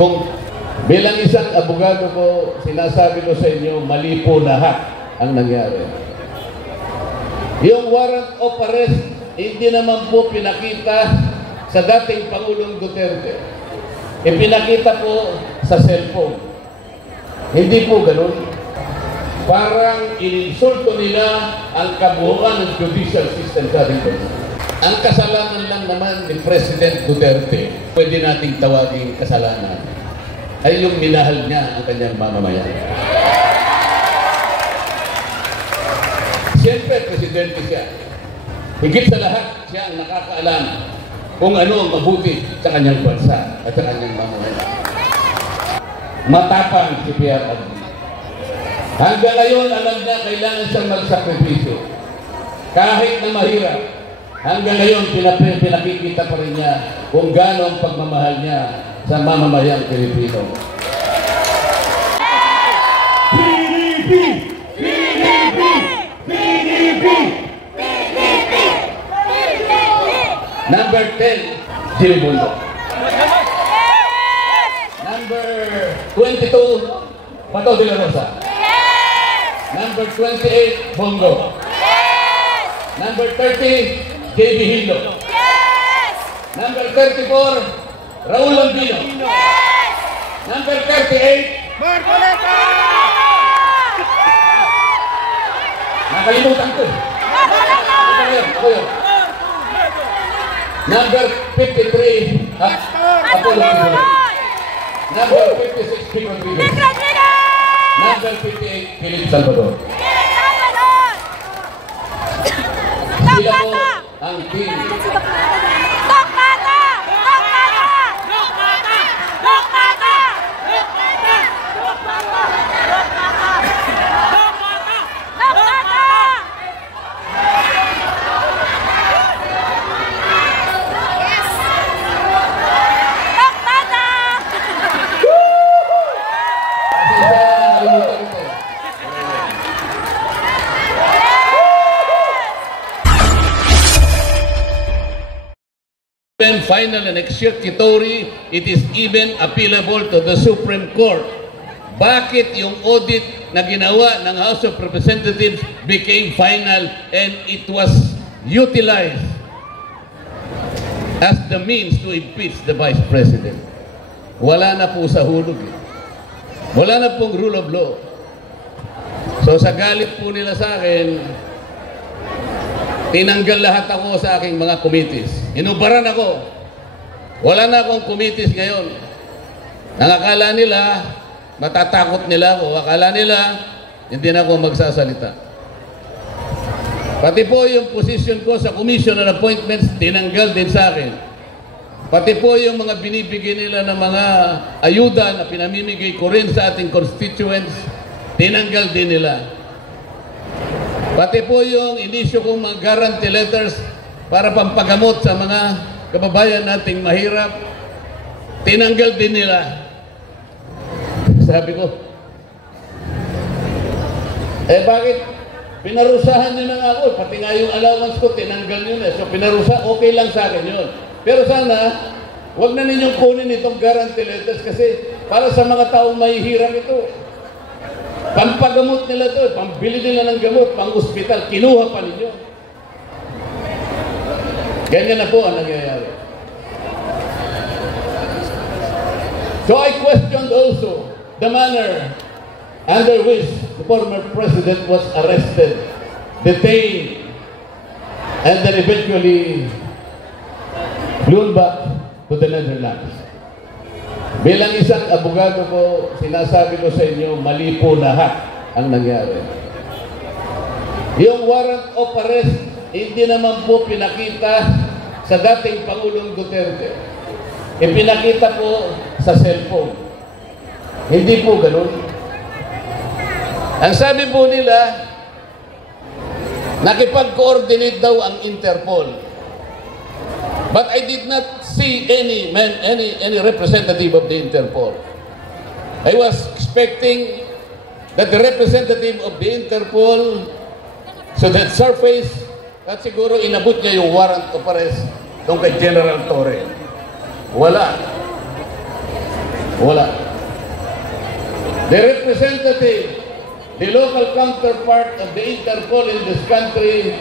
Kung bilang isang abogado ko, sinasabi ko sa inyo, mali po lahat ang nangyari. Yung warrant of arrest, hindi naman po pinakita sa dating Pangulong Duterte. Ipinakita po sa cellphone. Hindi po ganun. Parang ininsulto nila ang kabuuan ng judicial system sa dito. Ang kasalanan lang naman ni President Duterte, pwede nating tawaging kasalanan, ay yung minahal niya ang kanyang mamamayan. Siyempre, Presidente siya. Higit sa lahat, siya ang nakakaalam kung ano ang mabuti sa kanyang bansa at sa kanyang mamamayan. Matapang si Pierre Agdi. Hanggang ngayon, alam niya, kailangan siyang magsakripisyo. Kahit na mahirap, hanggang ngayon, pinakikita pa rin niya kung gaano ang pagmamahal niya sa mamamayang Pilipino. PDP! PDP! PDP! PDP! Number 10, Jimmy Bundo. Number 22, Pato de la Rosa. Number 28, Bongo. Number 30, J.B. Hilo. Number 34, Raul Lambino. Number 38, Marcoleta! nakalimutan ko. Ako yun. Number 53, Apollo Quezon. Number 56, Pico Rodriguez. Number 58, Philip Salvador. Sila po ang team. Final and executory, it is even appealable to the Supreme Court. Bakit yung audit na ginawa ng House of Representatives became final and it was utilized as the means to impeach the Vice President? Wala na po sa hulog. Wala na pong rule of law. So sa galit po nila sa akin, tinanggal lahat ako sa aking mga committees. Inubaran ako. Wala na akong committees ngayon. Akala nila, matatakot nila ako. Akala nila, hindi na ako magsasalita. Pati po yung position ko sa Commission on Appointments, tinanggal din sa akin. Pati po yung mga binibigay nila ng mga ayuda na pinamimigay ko rin sa ating constituents, tinanggal din nila. Pati po yung inisyo kong mga guarantee letters para pampagamot sa mga kababayan nating mahirap, tinanggal din nila. Sabi ko, bakit pinarusahan nyo na ako? Pati nga yung allowance ko, tinanggal nyo na. So pinarusa, okay lang sa akin yun. Pero sana, huwag na ninyong kunin itong guarantee letters kasi para sa mga taong mahihirap ito. Pampagamot nila ito, pambili nila ng gamot, pang-ospital, kinuha pa ninyo. Ganyan na po ang nangyayari. So I questioned also the manner under which the former president was arrested, detained, and then eventually flown back to the Netherlands. Bilang isang abogado ko, sinasabi ko sa inyo, mali po lahat ang nangyari. Yung warrant of arrest, hindi naman po pinakita sa dating Pangulong Duterte. Ipinakita po sa cellphone. Hindi po ganun. Ang sabi po nila, nakipag-coordinate daw ang Interpol. But I did not see any representative of the Interpol. I was expecting that the representative of the Interpol should have surfaced at siguro inabot niya yung warrant of arrest tong kay General Torre. Wala. Wala. The representative, the local counterpart of the Interpol in this country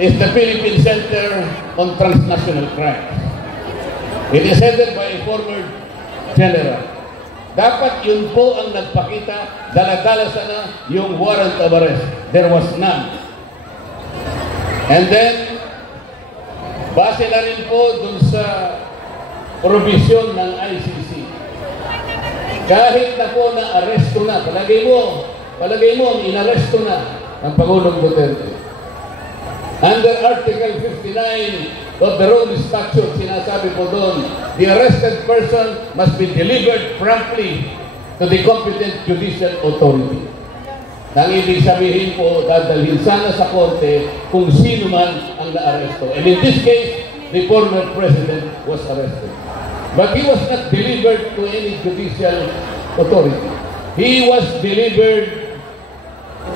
is the Philippine Center on Transnational Crime. It is headed by a former general. Dapat yun po ang nagpakita, dala-dala sana yung warrant of arrest. There was none. And then, base na rin po dun sa provision ng ICC. Kahit na po na-aresto na, palagay mo, inaresto na ang Pangulong Duterte. Under Article 59 of the Rome Statute, sinasabi po doon, the arrested person must be delivered promptly to the competent judicial authority. Nang ibig sabihin po, dadalhin sana sa korte kung sino man ang naaresto. And in this case, the former president was arrested. But he was not delivered to any judicial authority. He was delivered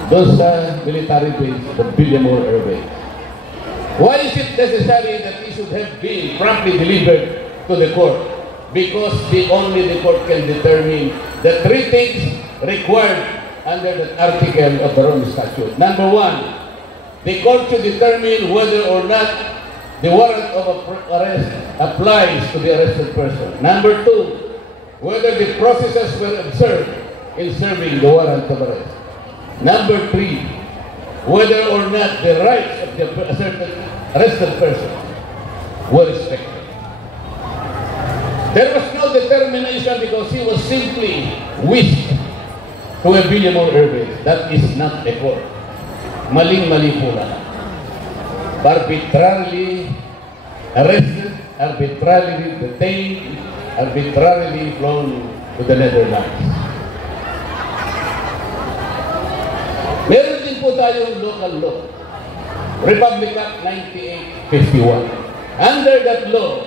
doon sa military base, the Villamor Air Base. Why is it necessary that he should have been promptly delivered to the court? Because only the court can determine the three things required under the article of the Rome Statute. Number one, the court should determine whether or not the warrant of arrest applies to the arrested person. Number two, whether the processes were observed in serving the warrant of arrest. Number three, whether or not the rights of the arrested person were respected. There was no determination because he was simply whisked to a Villamor Air Base. That is not a court. Maling-mali po lang. Arbitrarily arrested, arbitrarily detained, arbitrarily flown to the Netherlands. Meron din po tayong local law, Republic Act 9851. Under that law,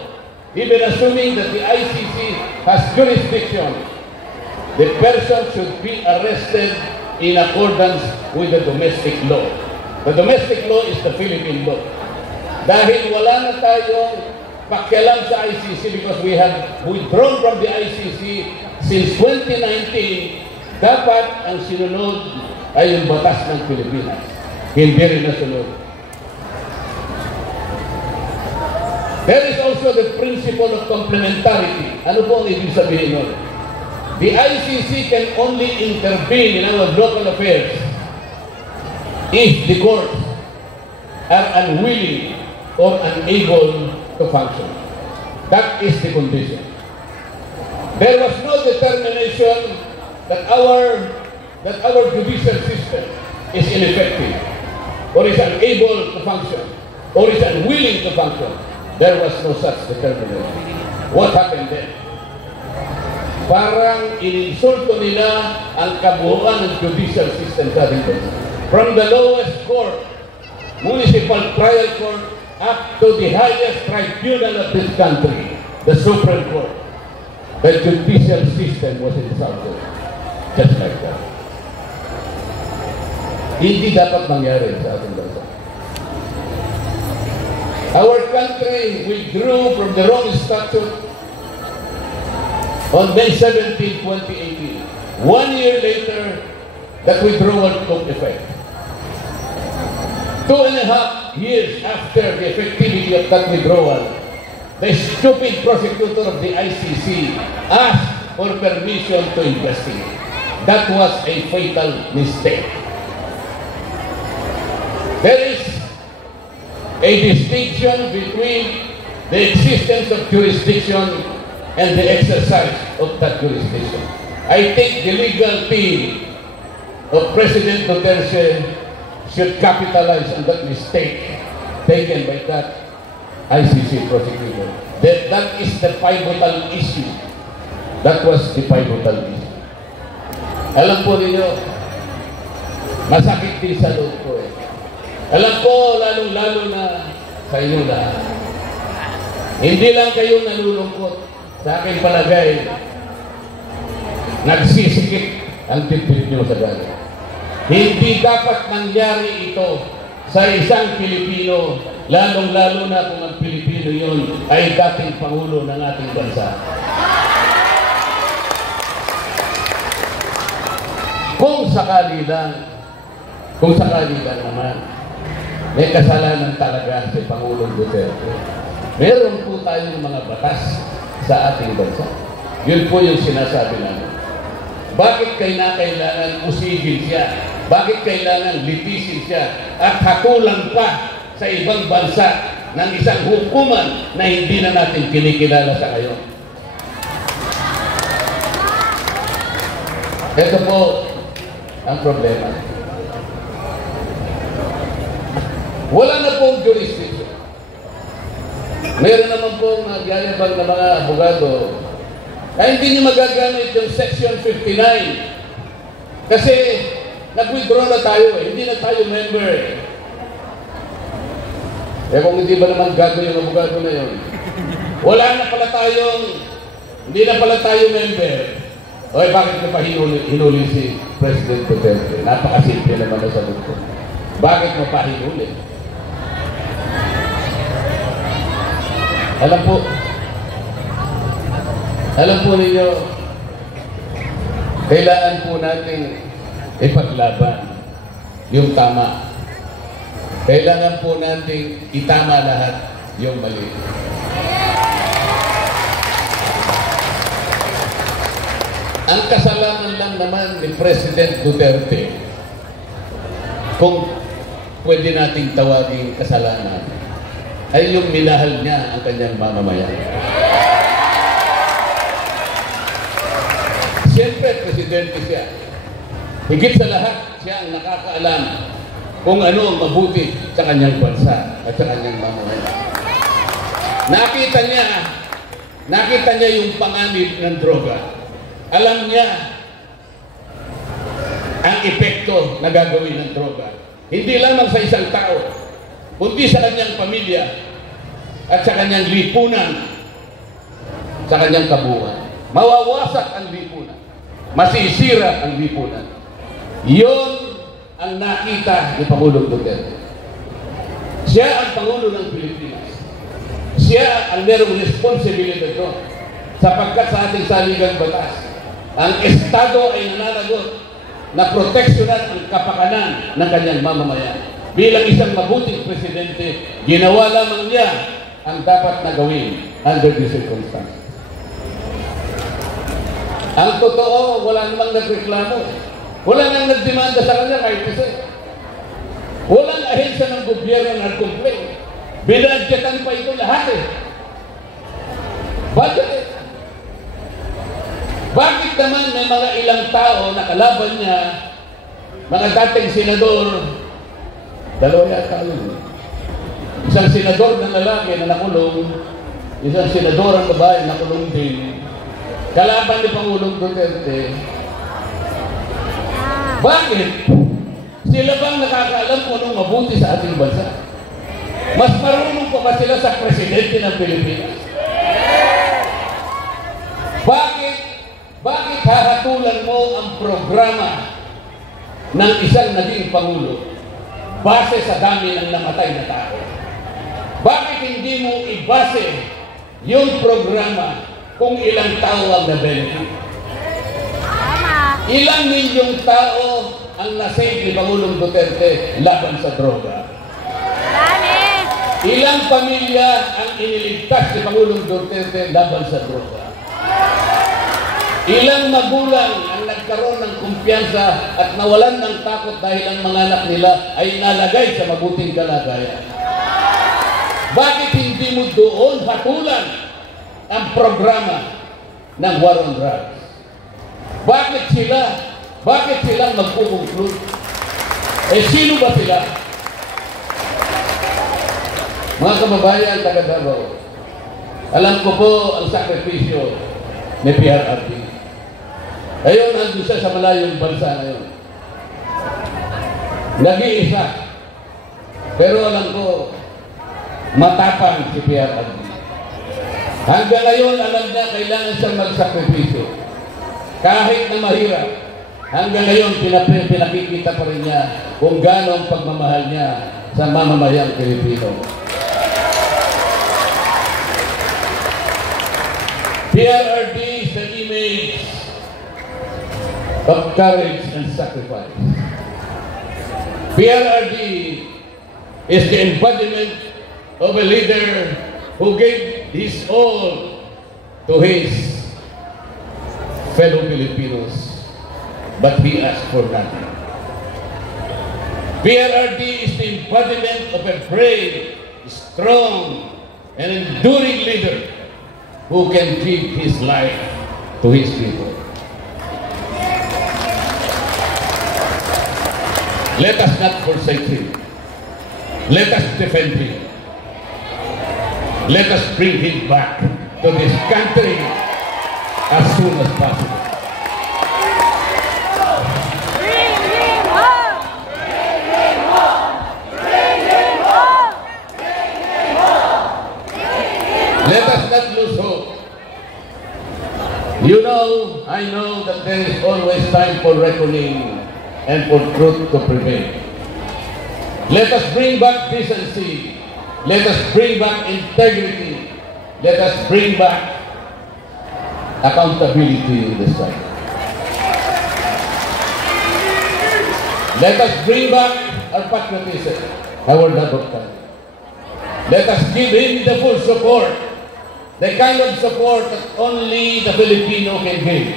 even assuming that the ICC has jurisdiction, the person should be arrested in accordance with the domestic law. The domestic law is the Philippine law. Dahil wala na tayong pakialam sa ICC because we have withdrawn from the ICC since 2019, dapat ang sinunod ay yung batas ng Pilipinas. Hindi rin nasunod. There is also the principle of complementarity. Ano po ang ibig sabihin nun? The ICC can only intervene in our local affairs if the courts are unwilling or unable to function. That is the condition. There was no determination that our judicial system is ineffective or is unable to function or is unwilling to function. There was no such determination. What happened then? Parang ininsulto nila ang kabuuan ng judicial system sa ating bansa. From the lowest court, municipal trial court, up to the highest tribunal of this country, the Supreme Court, the judicial system was insulted. Just like that. Hindi dapat mangyari sa ating bansa. Our country withdrew from the Rome Statute on May 17, 2018. 1 year later, that withdrawal took effect. 2.5 years after the effectivity of that withdrawal, the stupid prosecutor of the ICC asked for permission to investigate. That was a fatal mistake. There is a distinction between the existence of jurisdiction and the exercise of that jurisdiction. I think the legal team of President Duterte should capitalize on that mistake taken by that ICC prosecutor. That is the pivotal issue. That was the pivotal issue. Alam po ninyo, masakit din sa loob ko eh. Alam ko, lalong-lalo na sa inyo na hindi lang kayo nalulungkot. Sa akin palagay, nagsisikip ang dibdib nyo sa galit. Hindi dapat nangyari ito sa isang Pilipino, lalong-lalo na kung ang Pilipino yun ay dating Pangulo ng ating bansa. kung sakali lang naman, may kasalanan talaga si Pangulong Duterte. Meron po tayong mga batas sa ating bansa. Yun po yung sinasabi namin. Bakit kailangan usigin siya? Bakit kailangan litisin siya? At hakulan pa sa ibang bansa ng isang hukuman na hindi na natin kinikilala sa ngayon. Ito po ang problema. Wala na pong jurisdiction. Meron naman pong nagyayabang na mga abogado ay hindi nyo magagamit yung Section 59 kasi nag-withdraw na tayo hindi na tayo member kung hindi ba naman gago yung abogado na yun, wala na pala tayong, hindi na pala tayo member. Oy, bakit na pa hinuli si President Duterte? Napakasimple naman na sagot ko. Bakit mo pa hinuli? Alam po ninyo, kailangan po natin ipaglaban yung tama. Kailangan po natin itama lahat yung mali. Ang kasalanan lang naman ni President Duterte, kung pwede nating tawagin kasalanan, ay yung minahal niya ang kanyang mamamayan. Siyempre, presidente siya. Higit sa lahat, siya ang nakakaalam kung ano ang mabuti sa kanyang bansa at sa kanyang mamamayan. Nakita niya yung panganib ng droga. Alam niya ang epekto na gagawin ng droga. Hindi lamang sa isang tao, kundi sa kanyang pamilya at sa kanyang lipunan, sa kanyang kabuuan. Mawawasak ang lipunan. Masisira ang lipunan. Iyon ang nakita ni Pangulong Duterte. Siya ang Pangulo ng Pilipinas. Siya ang merong responsibilidad doon. Sapagkat sa ating saligang batas, ang Estado ay nananagot na proteksyonan ang kapakanan ng kanyang mamamayan. Bilang isang mabuting presidente, ginawa lamang niya ang dapat na gawin under these circumstances. Ang totoo, wala namang nagreklamo. Wala nang nagdemanda sa kanya kahit isa. Walang ahensya ng gobyerno na nag-complain. Binadgetan pa ito lahat eh. Bakit naman may mga ilang tao na kalaban niya, mga dating senador, dalawa yata yun. Isang senador na lalaki na nakulong, isang senador ang babae na nakulong din. Kalaban ni Pangulong Duterte. Bakit? Sila bang nakakaalam kung anong mabuti sa ating bansa? Mas marunong pa ba sila sa presidente ng Pilipinas? Bakit hahatulan mo ang programa ng isang naging Pangulo base sa dami ng namatay na tao? Bakit hindi mo ibase yung programa kung ilang tao ang na-benefit? Ilang milyong tao ang nasave ni Pangulong Duterte laban sa droga? Ilang pamilya ang iniligtas ni Pangulong Duterte laban sa droga? Ilang magulang ang nagkaroon ng kumpiyansa at nawalan ng takot dahil ang mga anak nila ay nalagay sa mabuting kalagayan? Bakit hindi mo doon hatulan ang programa ng war on drugs? Bakit sila magkukonclude? Sino ba sila? Mga kababayan, taga Davao, alam ko po ang sakripisyo ni PRRD. Ayun, nandun siya sa malayong bansa ngayon. Nag-iisa. Pero alam ko, matapang si PRRD. Hanggang ngayon, alam niya, kailangan siyang magsakripisyo. Kahit na mahirap, hanggang ngayon, pinakikita pa rin niya kung gaano ang pagmamahal niya sa mamamayang Pilipino. PRRD is the image of courage and sacrifice. PRRD is the embodiment of a leader who gave his all to his fellow Filipinos, but he asked for nothing. PRRD is the embodiment of a brave, strong, and enduring leader who can give his life to his people. Let us not forsake him. Let us defend him. Let us bring him back to this country as soon as possible. Let us not lose hope. You know, I know that there is always time for reckoning and for truth to prevail. Let us bring back decency. Let us bring back integrity. Let us bring back accountability in this country. Let us bring back our patriotism, our love of country. Let us give him the full support, the kind of support that only the Filipino can give.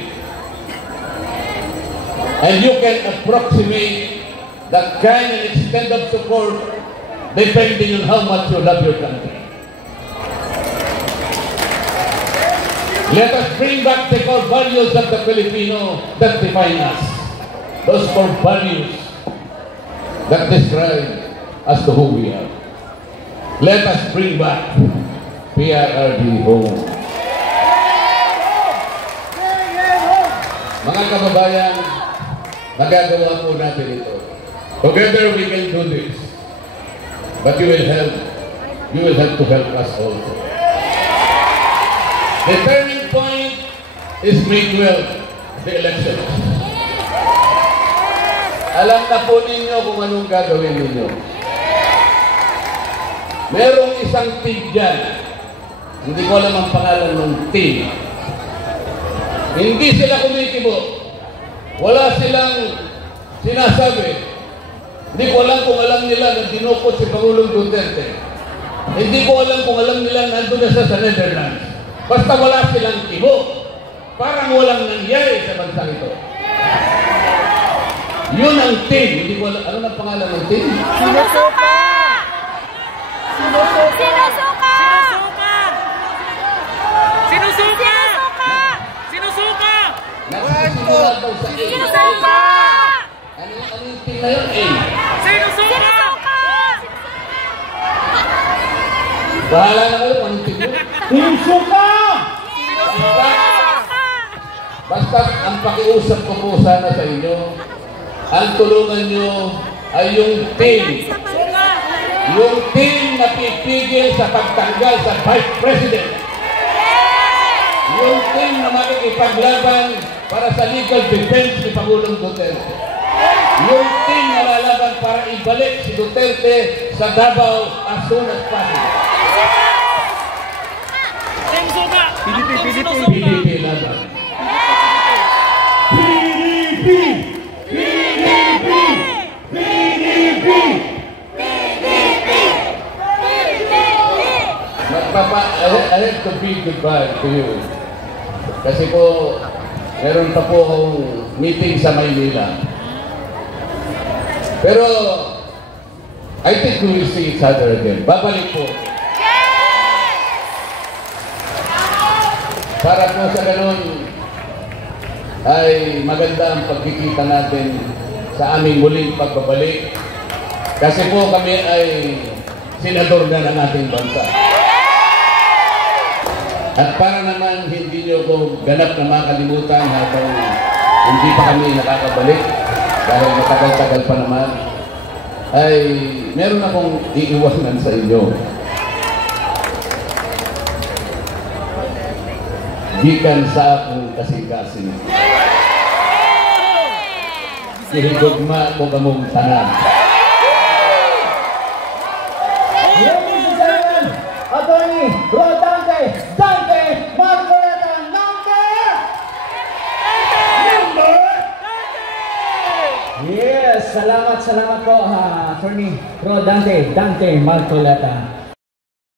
And you can approximate that kind and extent of support depending on how much you love your country. Let us bring back the core values of the Filipino that define us. Those core values that describe as to who we are. Let us bring back PRRD home. Mga kababayan, magagawa po natin ito. Together we can do this. But you will have to help us also. The turning point is May 12, the elections. Alam na po ninyo kung anong gagawin ninyo. Merong isang team dyan. Hindi ko alam ang pangalan ng team. Hindi sila kumikibo. Wala silang sinasabi. Hindi ko alam kung alam nila na dinukot si Pangulong Duterte. Hindi ko alam kung alam nila nandun na sa Netherlands. Basta wala silang kibo. Parang walang nangyari sa bansang ito. Yun ang team. Hindi ko alam. Ano ang pangalan ng team? Sinusuka! Sinusuka! Sinusuka! Sinusuka! Nagsisimula daw sa A. Sinusuka! Ano yung team na yun? A. Sinusuka! Bahala na kayo. Anong team yun? Sinusuka! Basta ang pakiusap ko po sana sa inyo, ang tulungan nyo ay yung team. Yung team na pipigil sa pagtanggal sa Vice President. Yung team na makikipaglaban para sa legal defense ni Pangulong Duterte. Yung team na lalaban para ibalik si Duterte sa Davao as soon as possible. PDP laban. PDP! PDP! PDP! I have to bid goodbye to you. Kasi po, meron pa po akong meeting sa Maynila. Pero, I think we will see each other again. Babalik po. Para po sa ganun, ay maganda ang pagkikita natin sa aming muling pagbabalik. Kasi po kami ay senador na ng ating bansa. At para naman hindi nyo ko ganap na makalimutan habang hindi pa kami nakakabalik dahil matagal-tagal pa naman, ay meron akong iiwanan sa inyo. Gikan sa akong kasing-kasing. Ihigugma ko kamong tanan. Ladies and gentlemen, Attorney Rod Dante Marcoleta number 30! Yes, salamat po, Attorney Rodante Marcoleta.